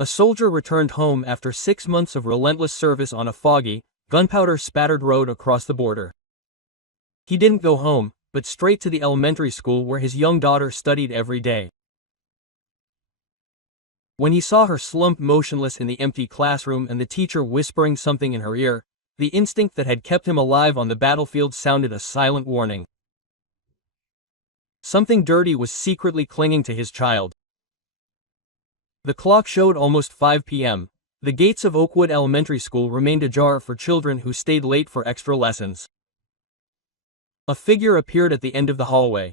A soldier returned home after 6 months of relentless service on a foggy, gunpowder-spattered road across the border. He didn't go home, but straight to the elementary school where his young daughter studied every day. When he saw her slumped motionless in the empty classroom and the teacher whispering something in her ear, the instinct that had kept him alive on the battlefield sounded a silent warning. Something dirty was secretly clinging to his child. The clock showed almost 5 p.m. The gates of Oakwood Elementary School remained ajar for children who stayed late for extra lessons. A figure appeared at the end of the hallway.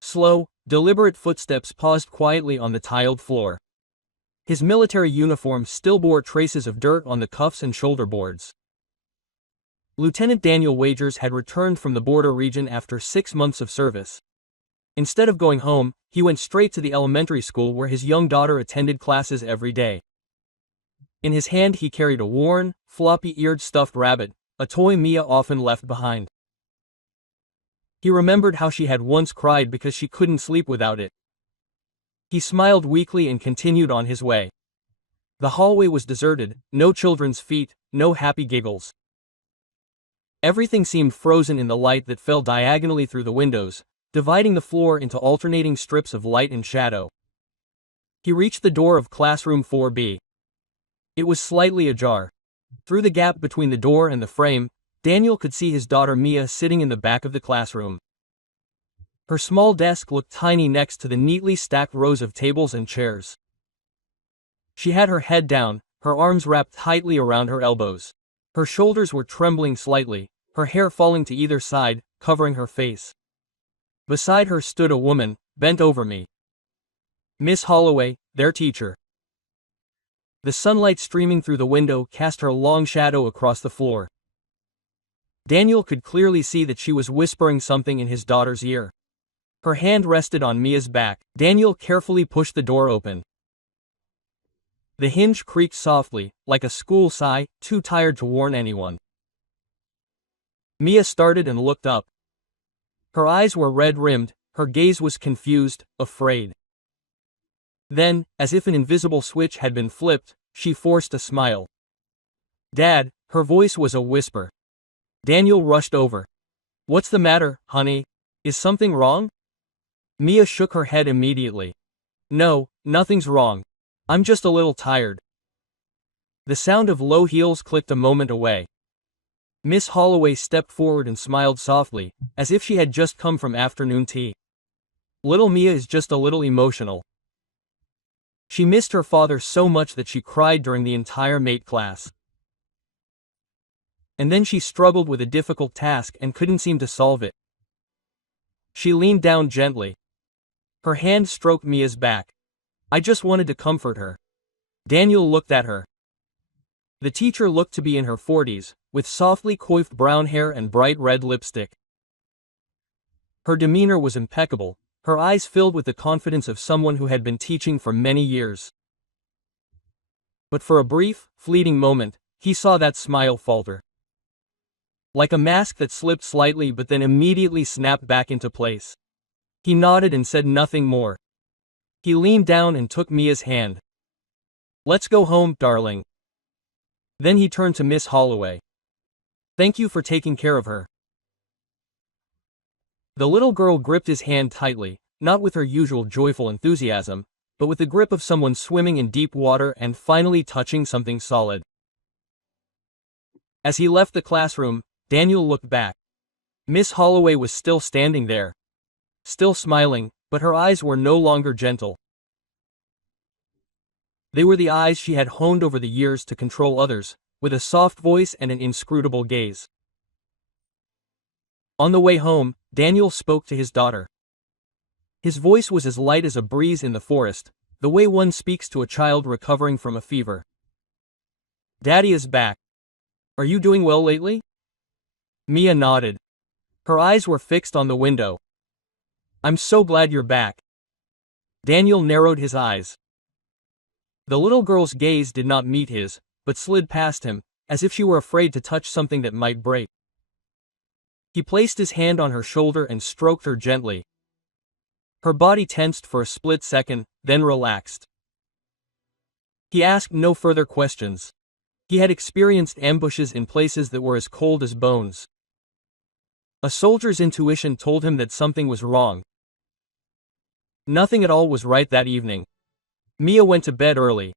Slow, deliberate footsteps paused quietly on the tiled floor. His military uniform still bore traces of dirt on the cuffs and shoulder boards. Lieutenant Daniel Wagers had returned from the border region after 6 months of service. Instead of going home, he went straight to the elementary school where his young daughter attended classes every day. In his hand he carried a worn, floppy-eared stuffed rabbit, a toy Mia often left behind. He remembered how she had once cried because she couldn't sleep without it. He smiled weakly and continued on his way. The hallway was deserted, no children's feet, no happy giggles. Everything seemed frozen in the light that fell diagonally through the windows, dividing the floor into alternating strips of light and shadow. He reached the door of classroom 4B. It was slightly ajar. Through the gap between the door and the frame, Daniel could see his daughter Mia sitting in the back of the classroom. Her small desk looked tiny next to the neatly stacked rows of tables and chairs. She had her head down, her arms wrapped tightly around her elbows. Her shoulders were trembling slightly, her hair falling to either side, covering her face. Beside her stood a woman, bent over me. Miss Holloway, their teacher. The sunlight streaming through the window cast her long shadow across the floor. Daniel could clearly see that she was whispering something in his daughter's ear. Her hand rested on Mia's back. Daniel carefully pushed the door open. The hinge creaked softly, like a school sigh, too tired to warn anyone. Mia started and looked up. Her eyes were red-rimmed, her gaze was confused, afraid. Then, as if an invisible switch had been flipped, she forced a smile. "Dad," her voice was a whisper. Daniel rushed over. "What's the matter, honey? Is something wrong?" Mia shook her head immediately. "No, nothing's wrong. I'm just a little tired." The sound of low heels clicked a moment away. Miss Holloway stepped forward and smiled softly, as if she had just come from afternoon tea. "Little Mia is just a little emotional. She missed her father so much that she cried during the entire mate class. And then she struggled with a difficult task and couldn't seem to solve it." She leaned down gently. Her hand stroked Mia's back. "I just wanted to comfort her." Daniel looked at her. The teacher looked to be in her 40s, with softly coiffed brown hair and bright red lipstick. Her demeanor was impeccable, her eyes filled with the confidence of someone who had been teaching for many years. But for a brief, fleeting moment, he saw that smile falter. Like a mask that slipped slightly but then immediately snapped back into place. He nodded and said nothing more. He leaned down and took Mia's hand. "Let's go home, darling." Then he turned to Miss Holloway. "Thank you for taking care of her." The little girl gripped his hand tightly, not with her usual joyful enthusiasm, but with the grip of someone swimming in deep water and finally touching something solid. As he left the classroom, Daniel looked back. Miss Holloway was still standing there. Still smiling, but her eyes were no longer gentle. They were the eyes she had honed over the years to control others, with a soft voice and an inscrutable gaze. On the way home, Daniel spoke to his daughter. His voice was as light as a breeze in the forest, the way one speaks to a child recovering from a fever. "Daddy is back. Are you doing well lately?" Mia nodded. Her eyes were fixed on the window. "I'm so glad you're back." Daniel narrowed his eyes. The little girl's gaze did not meet his, but slid past him, as if she were afraid to touch something that might break. He placed his hand on her shoulder and stroked her gently. Her body tensed for a split second, then relaxed. He asked no further questions. He had experienced ambushes in places that were as cold as bones. A soldier's intuition told him that something was wrong. Nothing at all was right that evening. Mia went to bed early.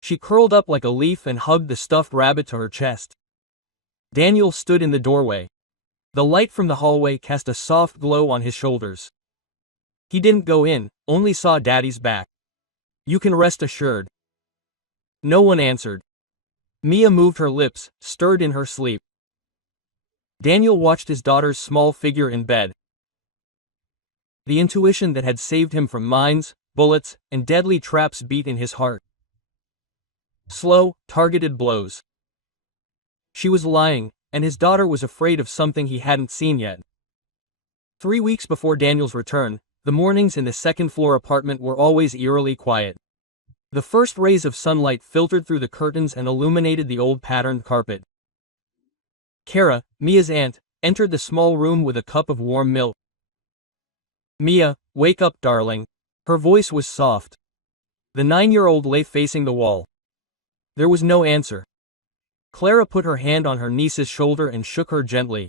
She curled up like a leaf and hugged the stuffed rabbit to her chest. Daniel stood in the doorway. The light from the hallway cast a soft glow on his shoulders. He didn't go in, only saw Daddy's back. "You can rest assured." No one answered. Mia moved her lips, stirred in her sleep. Daniel watched his daughter's small figure in bed. The intuition that had saved him from mines, bullets, and deadly traps beat in his heart. Slow, targeted blows. She was lying, and his daughter was afraid of something he hadn't seen yet. 3 weeks before Daniel's return, the mornings in the second-floor apartment were always eerily quiet. The first rays of sunlight filtered through the curtains and illuminated the old patterned carpet. Kara, Mia's aunt, entered the small room with a cup of warm milk. "Mia, wake up, darling." Her voice was soft. The 9-year-old lay facing the wall. There was no answer. Clara put her hand on her niece's shoulder and shook her gently.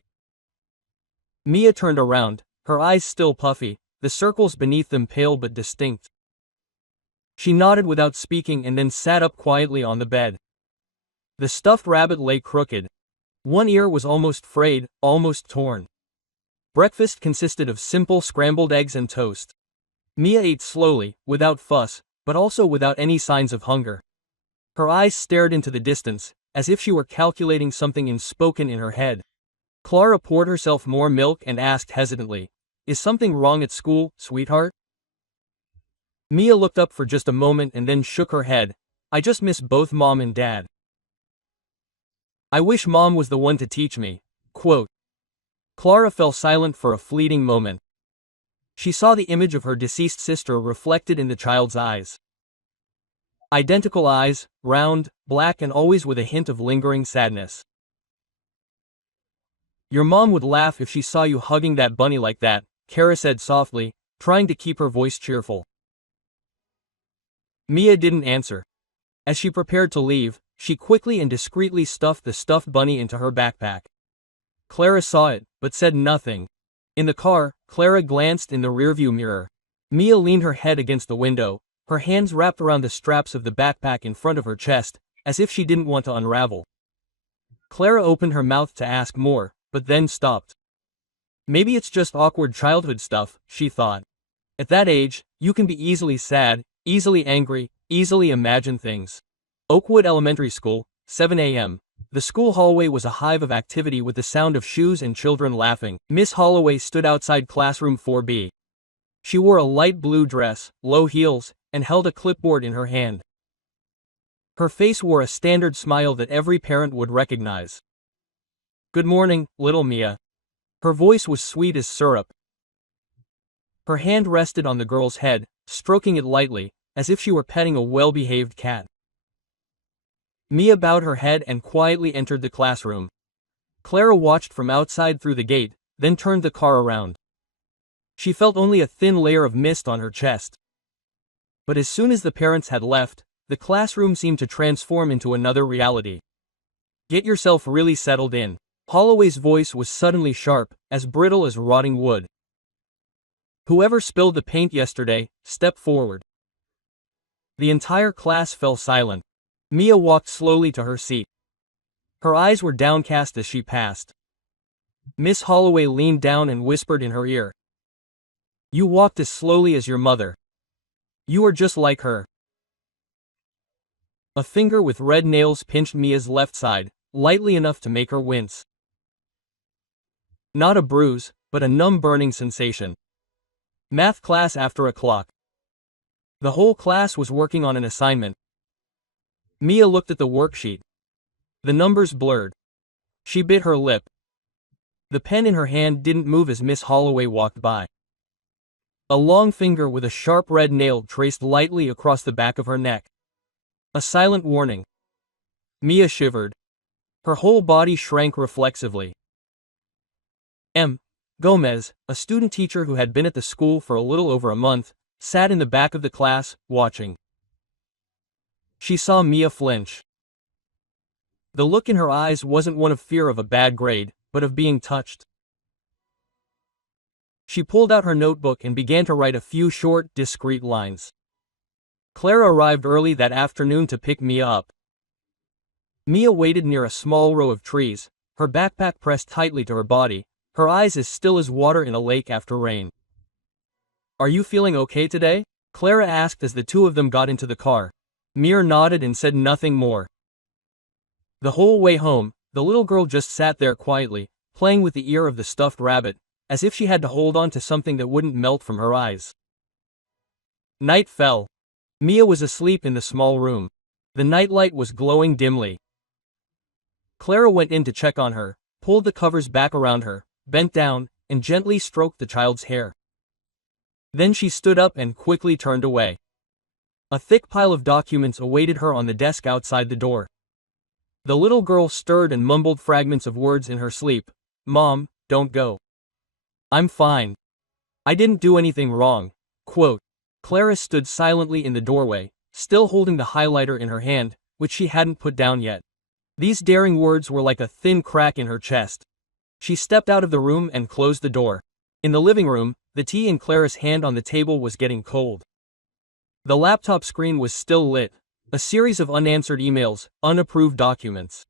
Mia turned around, her eyes still puffy, the circles beneath them pale but distinct. She nodded without speaking and then sat up quietly on the bed. The stuffed rabbit lay crooked. One ear was almost frayed, almost torn. Breakfast consisted of simple scrambled eggs and toast. Mia ate slowly, without fuss, but also without any signs of hunger. Her eyes stared into the distance, as if she were calculating something unspoken in her head. Clara poured herself more milk and asked hesitantly, "Is something wrong at school, sweetheart?" Mia looked up for just a moment and then shook her head. "I just miss both Mom and Dad. I wish Mom was the one to teach me." Quote. Clara fell silent for a fleeting moment. She saw the image of her deceased sister reflected in the child's eyes. Identical eyes, round, black and always with a hint of lingering sadness. "Your mom would laugh if she saw you hugging that bunny like that," Kara said softly, trying to keep her voice cheerful. Mia didn't answer. As she prepared to leave, she quickly and discreetly stuffed the stuffed bunny into her backpack. Clara saw it, but said nothing. In the car, Clara glanced in the rearview mirror. Mia leaned her head against the window, her hands wrapped around the straps of the backpack in front of her chest, as if she didn't want to unravel. Clara opened her mouth to ask more, but then stopped. Maybe it's just awkward childhood stuff, she thought. At that age, you can be easily sad, easily angry, easily imagine things. Oakwood Elementary School, 7 a.m. The school hallway was a hive of activity with the sound of shoes and children laughing. Miss Holloway stood outside classroom 4B. She wore a light blue dress, low heels, and held a clipboard in her hand. Her face wore a standard smile that every parent would recognize. "Good morning, little Mia." Her voice was sweet as syrup. Her hand rested on the girl's head, stroking it lightly, as if she were petting a well-behaved cat. Mia bowed her head and quietly entered the classroom. Clara watched from outside through the gate, then turned the car around. She felt only a thin layer of mist on her chest. But as soon as the parents had left, the classroom seemed to transform into another reality. "Get yourself really settled in." Holloway's voice was suddenly sharp, as brittle as rotting wood. "Whoever spilled the paint yesterday, step forward." The entire class fell silent. Mia walked slowly to her seat. Her eyes were downcast as she passed. Miss Holloway leaned down and whispered in her ear. "You walked as slowly as your mother. You are just like her." A finger with red nails pinched Mia's left side, lightly enough to make her wince. Not a bruise, but a numb burning sensation. Math class after o'clock. The whole class was working on an assignment. Mia looked at the worksheet. The numbers blurred. She bit her lip. The pen in her hand didn't move as Miss Holloway walked by. A long finger with a sharp red nail traced lightly across the back of her neck. A silent warning. Mia shivered. Her whole body shrank reflexively. M. Gomez, a student teacher who had been at the school for a little over a month, sat in the back of the class, watching. She She saw Mia flinch. The look in her eyes wasn't one of fear of a bad grade, but of being touched. She pulled out her notebook and began to write a few short, discreet lines. Clara arrived early that afternoon to pick Mia up. Mia waited near a small row of trees, her backpack pressed tightly to her body, her eyes as still as water in a lake after rain. "Are you feeling okay today?" Clara asked as the two of them got into the car. Mia nodded and said nothing more. The whole way home, the little girl just sat there quietly, playing with the ear of the stuffed rabbit, as if she had to hold on to something that wouldn't melt from her eyes. Night fell. Mia was asleep in the small room. The nightlight was glowing dimly. Clara went in to check on her, pulled the covers back around her, bent down, and gently stroked the child's hair. Then she stood up and quickly turned away. A thick pile of documents awaited her on the desk outside the door. The little girl stirred and mumbled fragments of words in her sleep. "Mom, don't go. I'm fine. I didn't do anything wrong." Quote. Clara stood silently in the doorway, still holding the highlighter in her hand, which she hadn't put down yet. These daring words were like a thin crack in her chest. She stepped out of the room and closed the door. In the living room, the tea in Clara's hand on the table was getting cold. The laptop screen was still lit, a series of unanswered emails, unapproved documents.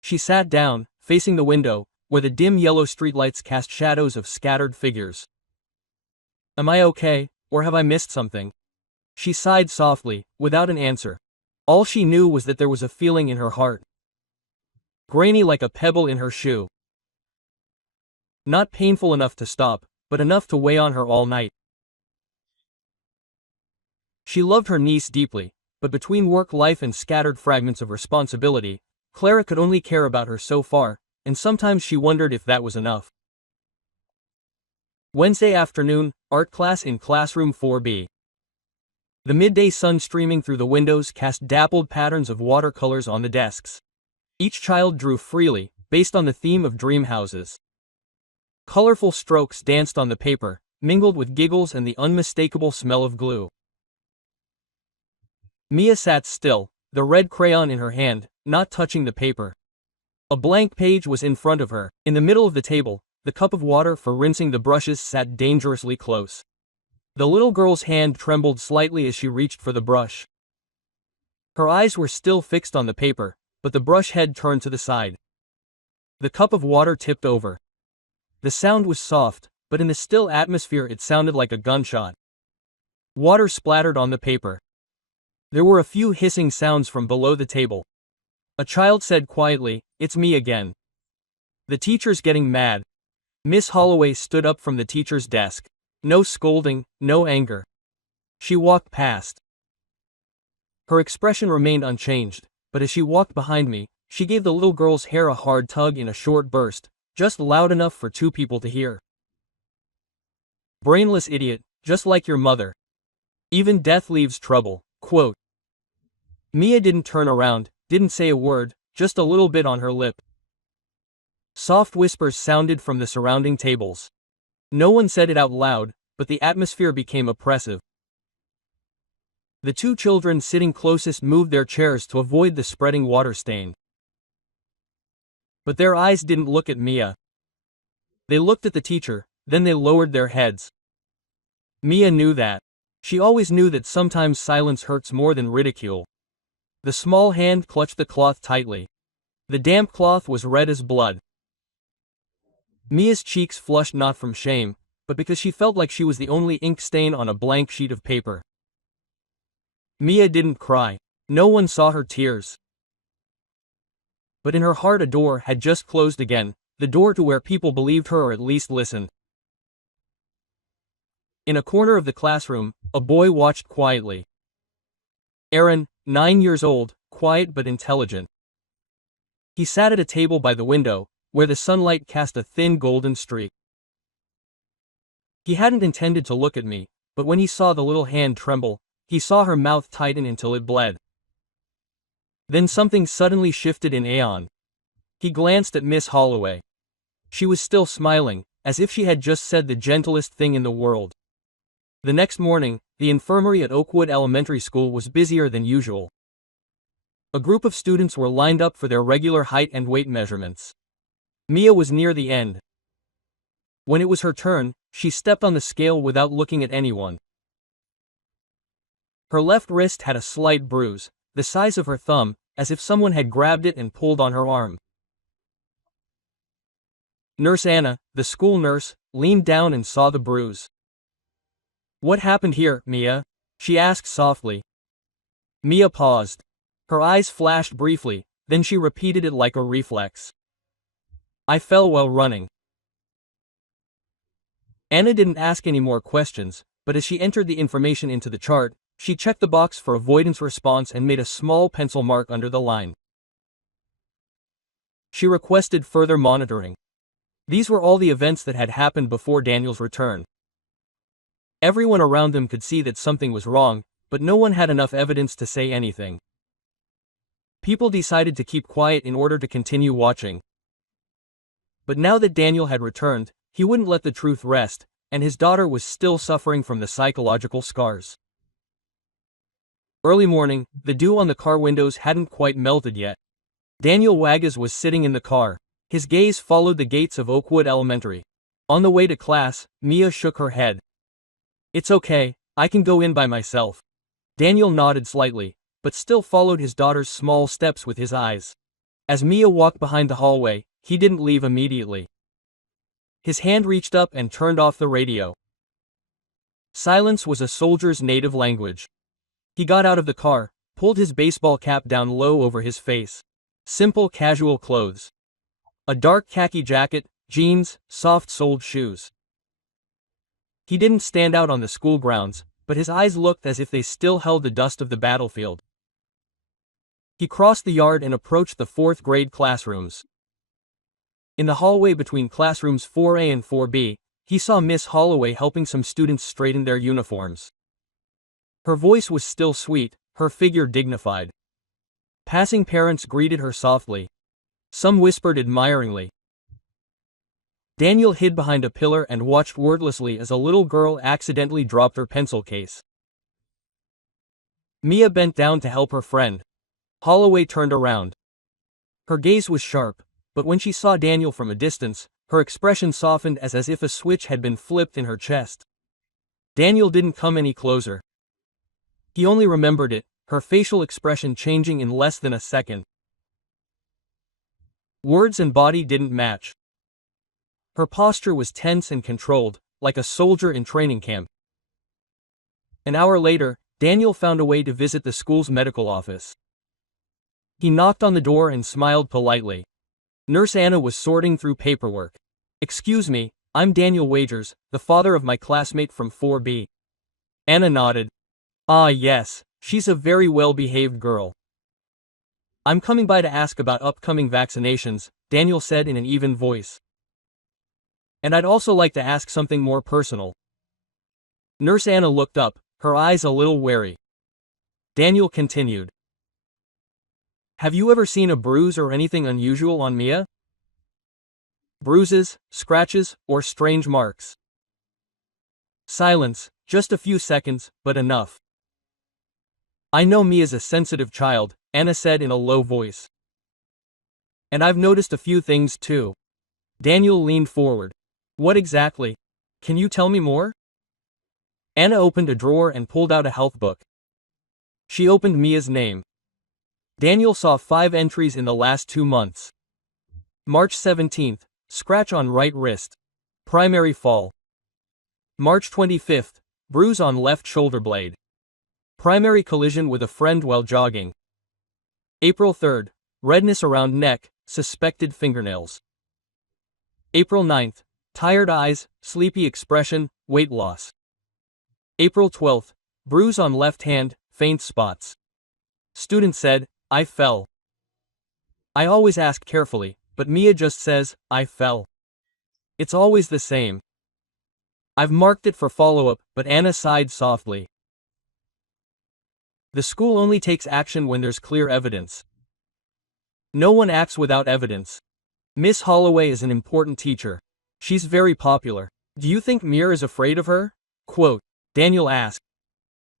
She sat down, facing the window, where the dim yellow streetlights cast shadows of scattered figures. "Am I okay, or have I missed something?" She sighed softly, without an answer. All she knew was that there was a feeling in her heart. Grainy like a pebble in her shoe. Not painful enough to stop, but enough to weigh on her all night. She loved her niece deeply, but between work life and scattered fragments of responsibility, Clara could only care about her so far, and sometimes she wondered if that was enough. Wednesday afternoon, art class in classroom 4B. The midday sun streaming through the windows cast dappled patterns of watercolors on the desks. Each child drew freely, based on the theme of dream houses. Colorful strokes danced on the paper, mingled with giggles and the unmistakable smell of glue. Mia sat still, the red crayon in her hand, not touching the paper. A blank page was in front of her. In the middle of the table, the cup of water for rinsing the brushes sat dangerously close. The little girl's hand trembled slightly as she reached for the brush. Her eyes were still fixed on the paper, but the brush head turned to the side. The cup of water tipped over. The sound was soft, but in the still atmosphere it sounded like a gunshot. Water splattered on the paper. There were a few hissing sounds from below the table. A child said quietly, "It's me again. The teacher's getting mad." Miss Holloway stood up from the teacher's desk. No scolding, no anger. She walked past. Her expression remained unchanged, but as she walked behind me, she gave the little girl's hair a hard tug in a short burst, just loud enough for two people to hear. "Brainless idiot, just like your mother. Even death leaves trouble." Quote. Mia didn't turn around, didn't say a word, just a little bit on her lip. Soft whispers sounded from the surrounding tables. No one said it out loud, but the atmosphere became oppressive. The two children sitting closest moved their chairs to avoid the spreading water stain. But their eyes didn't look at Mia. They looked at the teacher, then they lowered their heads. Mia knew that. She always knew that sometimes silence hurts more than ridicule. The small hand clutched the cloth tightly. The damp cloth was red as blood. Mia's cheeks flushed not from shame, but because she felt like she was the only ink stain on a blank sheet of paper. Mia didn't cry. No one saw her tears. But in her heart a door had just closed again, the door to where people believed her or at least listened. In a corner of the classroom, a boy watched quietly. Aaron, 9 years old, quiet but intelligent. He sat at a table by the window, where the sunlight cast a thin golden streak. He hadn't intended to look at me, but when he saw the little hand tremble, he saw her mouth tighten until it bled. Then something suddenly shifted in Aaron. He glanced at Miss Holloway. She was still smiling, as if she had just said the gentlest thing in the world. The next morning, the infirmary at Oakwood Elementary School was busier than usual. A group of students were lined up for their regular height and weight measurements. Mia was near the end. When it was her turn, she stepped on the scale without looking at anyone. Her left wrist had a slight bruise, the size of her thumb, as if someone had grabbed it and pulled on her arm. Nurse Anna, the school nurse, leaned down and saw the bruise. "What happened here, Mia?" she asked softly. Mia paused. Her eyes flashed briefly, then she repeated it like a reflex. "I fell while running." Anna didn't ask any more questions, but as she entered the information into the chart, she checked the box for avoidance response and made a small pencil mark under the line. She requested further monitoring. These were all the events that had happened before Daniel's return. Everyone around them could see that something was wrong, but no one had enough evidence to say anything. People decided to keep quiet in order to continue watching. But now that Daniel had returned, he wouldn't let the truth rest, and his daughter was still suffering from the psychological scars. Early morning, the dew on the car windows hadn't quite melted yet. Daniel Wagas was sitting in the car. His gaze followed the gates of Oakwood Elementary. On the way to class, Mia shook her head. "It's okay, I can go in by myself." Daniel nodded slightly, but still followed his daughter's small steps with his eyes. As Mia walked behind the hallway, he didn't leave immediately. His hand reached up and turned off the radio. Silence was a soldier's native language. He got out of the car, pulled his baseball cap down low over his face. Simple casual clothes. A dark khaki jacket, jeans, soft-soled shoes. He didn't stand out on the school grounds, but his eyes looked as if they still held the dust of the battlefield. He crossed the yard and approached the fourth-grade classrooms. In the hallway between classrooms 4A and 4B, he saw Miss Holloway helping some students straighten their uniforms. Her voice was still sweet, her figure dignified. Passing parents greeted her softly. Some whispered admiringly. Daniel hid behind a pillar and watched wordlessly as a little girl accidentally dropped her pencil case. Mia bent down to help her friend. Holloway turned around. Her gaze was sharp, but when she saw Daniel from a distance, her expression softened as if a switch had been flipped in her chest. Daniel didn't come any closer. He only remembered it, her facial expression changing in less than a second. Words and body didn't match. Her posture was tense and controlled, like a soldier in training camp. An hour later, Daniel found a way to visit the school's medical office. He knocked on the door and smiled politely. Nurse Anna was sorting through paperwork. "Excuse me, I'm Daniel Wagers, the father of my classmate from 4B. Anna nodded. "Ah yes, she's a very well-behaved girl." "I'm coming by to ask about upcoming vaccinations," Daniel said in an even voice. "And I'd also like to ask something more personal." Nurse Anna looked up, her eyes a little wary. Daniel continued. "Have you ever seen a bruise or anything unusual on Mia? Bruises, scratches, or strange marks?" Silence, just a few seconds, but enough. "I know Mia's a sensitive child," Anna said in a low voice. "And I've noticed a few things too." Daniel leaned forward. "What exactly? Can you tell me more?" Anna opened a drawer and pulled out a health book. She opened Mia's name. Daniel saw 5 entries in the last 2 months. March 17th, scratch on right wrist. Primary fall. March 25th, bruise on left shoulder blade. Primary collision with a friend while jogging. April 3rd, redness around neck, suspected fingernails. April 9th, tired eyes, sleepy expression, weight loss. April 12th, bruise on left hand, faint spots. Student said, "I fell." I always ask carefully, but Mia just says, "I fell." It's always the same. I've marked it for follow-up, but Anna sighed softly. The school only takes action when there's clear evidence. No one acts without evidence. Miss Holloway is an important teacher. She's very popular. Do you think Mia is afraid of her? Quote, Daniel asked.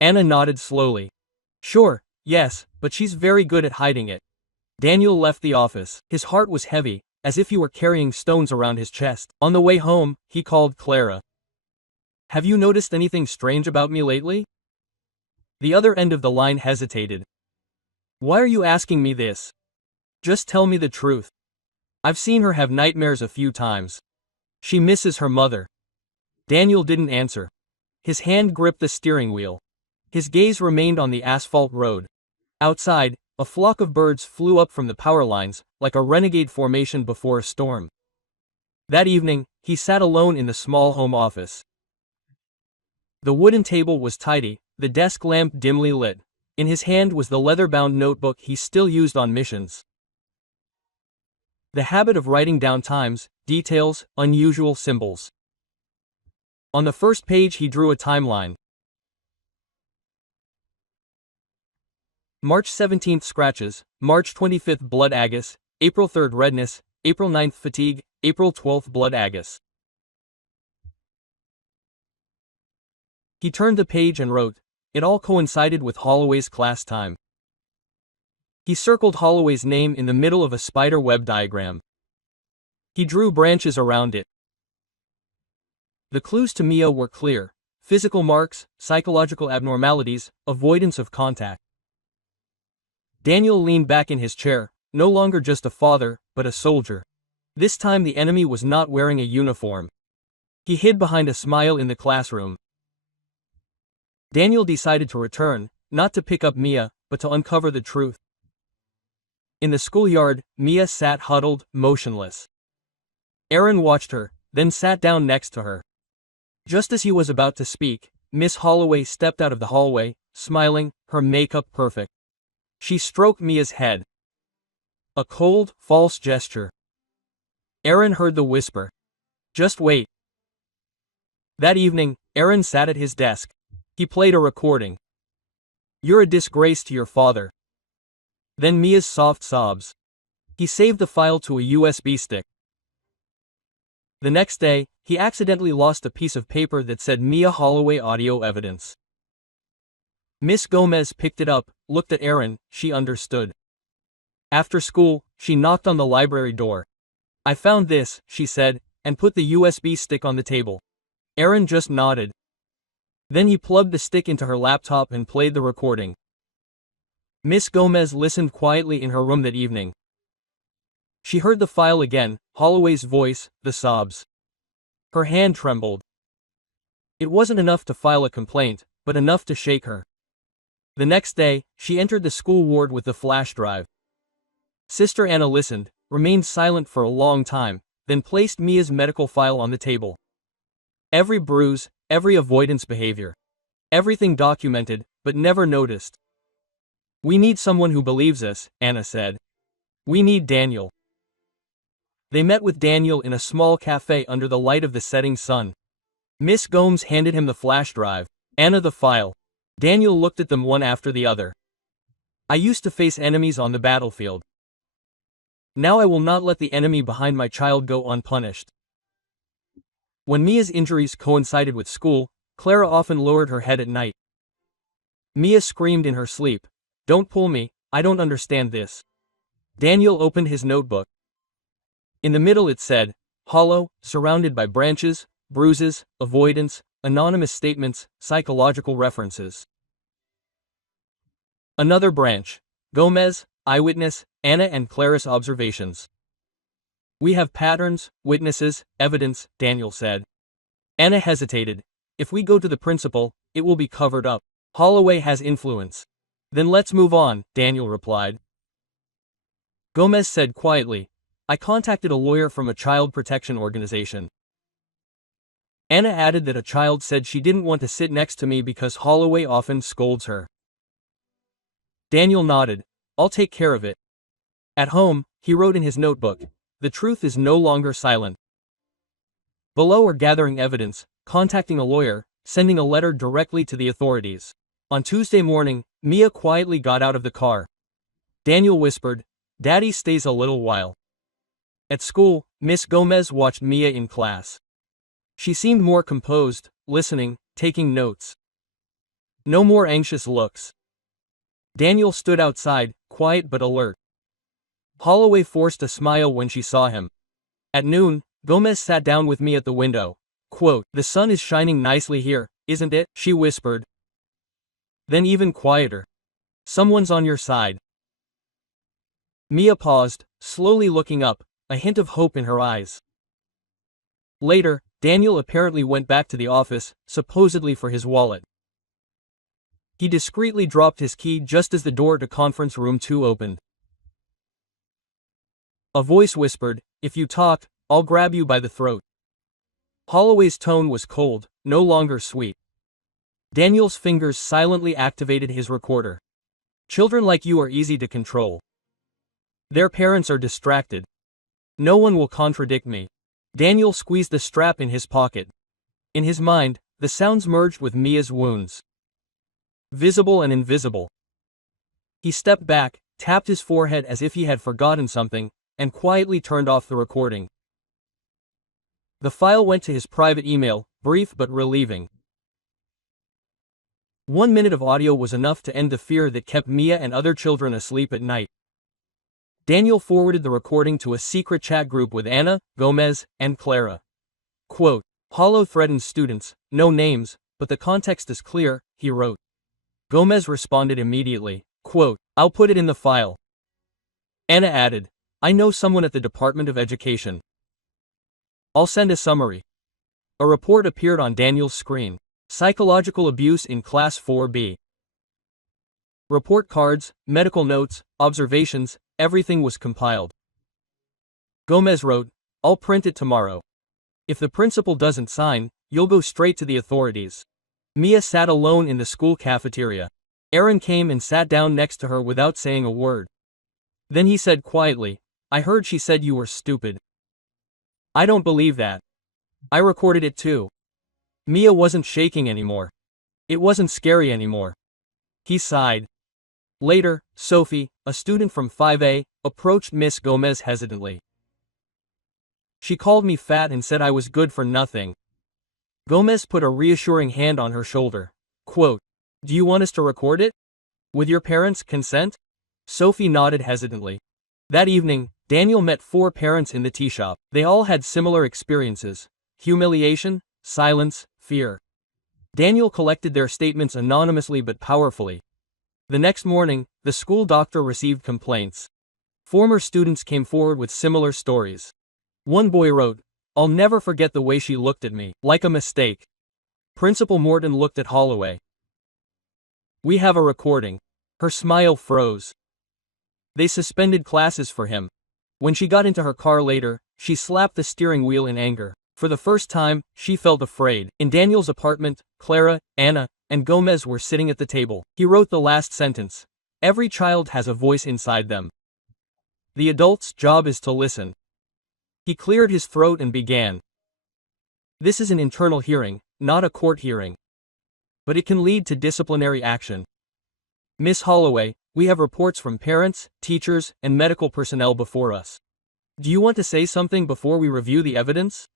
Anna nodded slowly. Sure, yes, but she's very good at hiding it. Daniel left the office. His heart was heavy, as if he were carrying stones around his chest. On the way home, he called Clara. Have you noticed anything strange about me lately? The other end of the line hesitated. Why are you asking me this? Just tell me the truth. I've seen her have nightmares a few times. She misses her mother. Daniel didn't answer. His hand gripped the steering wheel. His gaze remained on the asphalt road. Outside, a flock of birds flew up from the power lines, like a renegade formation before a storm. That evening, he sat alone in the small home office. The wooden table was tidy, the desk lamp dimly lit. In his hand was the leather-bound notebook he still used on missions. The habit of writing down times, details, unusual symbols. On the first page he drew a timeline. March 17th scratches, March 25th blood agus, April 3rd redness, April 9th fatigue, April 12th blood agus. He turned the page and wrote. It all coincided with Holloway's class time. He circled Holloway's name in the middle of a spider web diagram. He drew branches around it. The clues to Mia were clear: physical marks, psychological abnormalities, avoidance of contact. Daniel leaned back in his chair, no longer just a father, but a soldier. This time the enemy was not wearing a uniform. He hid behind a smile in the classroom. Daniel decided to return, not to pick up Mia, but to uncover the truth. In the schoolyard, Mia sat huddled, motionless. Aaron watched her, then sat down next to her. Just as he was about to speak, Miss Holloway stepped out of the hallway, smiling, her makeup perfect. She stroked Mia's head. A cold, false gesture. Aaron heard the whisper. Just wait. That evening, Aaron sat at his desk. He played a recording. You're a disgrace to your father. Then Mia's soft sobs. He saved the file to a USB stick. The next day, he accidentally lost a piece of paper that said Mia Holloway audio evidence. Miss Gomez picked it up, looked at Aaron, she understood. After school, she knocked on the library door. I found this, she said, and put the USB stick on the table. Aaron just nodded. Then he plugged the stick into her laptop and played the recording. Miss Gomez listened quietly in her room that evening. She heard the file again, Holloway's voice, the sobs. Her hand trembled. It wasn't enough to file a complaint, but enough to shake her. The next day, she entered the school ward with the flash drive. Sister Anna listened, remained silent for a long time, then placed Mia's medical file on the table. Every bruise, every avoidance behavior. Everything documented, but never noticed. We need someone who believes us, Anna said. We need Daniel. They met with Daniel in a small cafe under the light of the setting sun. Miss Gomes handed him the flash drive, Anna the file. Daniel looked at them one after the other. I used to face enemies on the battlefield. Now I will not let the enemy behind my child go unpunished. When Mia's injuries coincided with school, Clara often lowered her head at night. Mia screamed in her sleep. Don't pull me, I don't understand this. Daniel opened his notebook. In the middle it said, hollow, surrounded by branches, bruises, avoidance, anonymous statements, psychological references. Another branch. Gomez, eyewitness, Anna and Clara's observations. We have patterns, witnesses, evidence, Daniel said. Anna hesitated. If we go to the principal, it will be covered up. Holloway has influence. Then let's move on, Daniel replied. Gomez said quietly, I contacted a lawyer from a child protection organization. Anna added that a child said she didn't want to sit next to me because Holloway often scolds her. Daniel nodded. I'll take care of it. At home, he wrote in his notebook, the truth is no longer silent. Below are gathering evidence, contacting a lawyer, sending a letter directly to the authorities. On Tuesday morning, Mia quietly got out of the car. Daniel whispered, Daddy stays a little while. At school, Miss Gomez watched Mia in class. She seemed more composed, listening, taking notes. No more anxious looks. Daniel stood outside, quiet but alert. Holloway forced a smile when she saw him. At noon, Gomez sat down with me at the window. Quote, "The sun is shining nicely here, isn't it?" she whispered. Then even quieter. "Someone's on your side." Mia paused, slowly looking up, a hint of hope in her eyes. Later, Daniel apparently went back to the office, supposedly for his wallet. He discreetly dropped his key just as the door to conference room 2 opened. A voice whispered, "If you talk, I'll grab you by the throat." Holloway's tone was cold, no longer sweet. Daniel's fingers silently activated his recorder. "Children like you are easy to control. Their parents are distracted. No one will contradict me." Daniel squeezed the strap in his pocket. In his mind, the sounds merged with Mia's wounds. Visible and invisible. He stepped back, tapped his forehead as if he had forgotten something, and quietly turned off the recording. The file went to his private email, brief but relieving. 1 minute of audio was enough to end the fear that kept Mia and other children asleep at night. Daniel forwarded the recording to a secret chat group with Anna, Gomez, and Clara. Quote, "Hollow threatens students, no names, but the context is clear," he wrote. Gomez responded immediately. Quote, "I'll put it in the file." Anna added, "I know someone at the Department of Education. I'll send a summary." A report appeared on Daniel's screen. Psychological abuse in Class 4B. Report cards, medical notes, observations, everything was compiled. Gomez wrote, "I'll print it tomorrow. If the principal doesn't sign, you'll go straight to the authorities." Mia sat alone in the school cafeteria. Aaron came and sat down next to her without saying a word. Then he said quietly, "I heard she said you were stupid." "I don't believe that. I recorded it too." Mia wasn't shaking anymore. It wasn't scary anymore. He sighed. Later, Sophie, a student from 5A, approached Miss Gomez hesitantly. "She called me fat and said I was good for nothing." Gomez put a reassuring hand on her shoulder. Quote, "Do you want us to record it? With your parents' consent?" Sophie nodded hesitantly. That evening, Daniel met 4 parents in the tea shop. They all had similar experiences: humiliation, silence, fear. Daniel collected their statements anonymously but powerfully. The next morning, the school doctor received complaints. Former students came forward with similar stories. One boy wrote, "I'll never forget the way she looked at me, like a mistake." Principal Morton looked at Holloway. "We have a recording." Her smile froze. They suspended classes for him. When she got into her car later, she slapped the steering wheel in anger. For the first time, she felt afraid. In Daniel's apartment, Clara, Anna, and Gomez were sitting at the table. He wrote the last sentence. "Every child has a voice inside them. The adult's job is to listen." He cleared his throat and began. "This is an internal hearing, not a court hearing. But it can lead to disciplinary action. Miss Holloway, we have reports from parents, teachers, and medical personnel before us. Do you want to say something before we review the evidence?"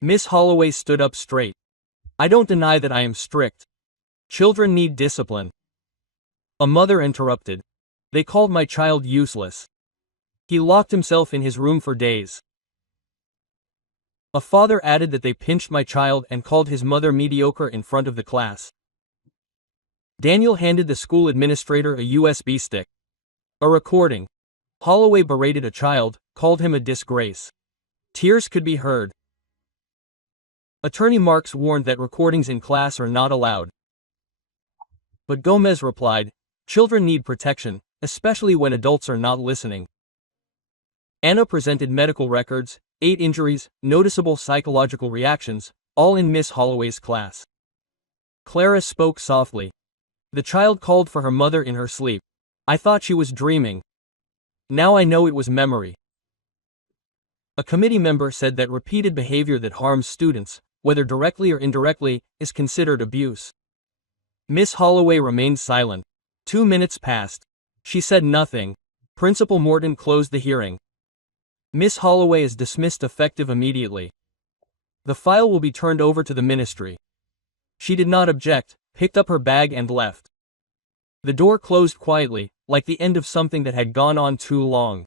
Miss Holloway stood up straight. "I don't deny that I am strict. Children need discipline." A mother interrupted. "They called my child useless. He locked himself in his room for days." A father added that they pinched my child and called his mother mediocre in front of the class. Daniel handed the school administrator a USB stick. A recording. Holloway berated a child, called him a disgrace. Tears could be heard. Attorney Marks warned that recordings in class are not allowed. But Gomez replied, "Children need protection, especially when adults are not listening." Anna presented medical records, 8 injuries, noticeable psychological reactions, all in Miss Holloway's class. Clara spoke softly. "The child called for her mother in her sleep. I thought she was dreaming. Now I know it was memory." A committee member said that repeated behavior that harms students, whether directly or indirectly, is considered abuse. Miss Holloway remained silent. 2 minutes passed. She said nothing. Principal Morton closed the hearing. Miss Holloway is dismissed effective immediately. The file will be turned over to the ministry. She did not object, picked up her bag and left. The door closed quietly, like the end of something that had gone on too long.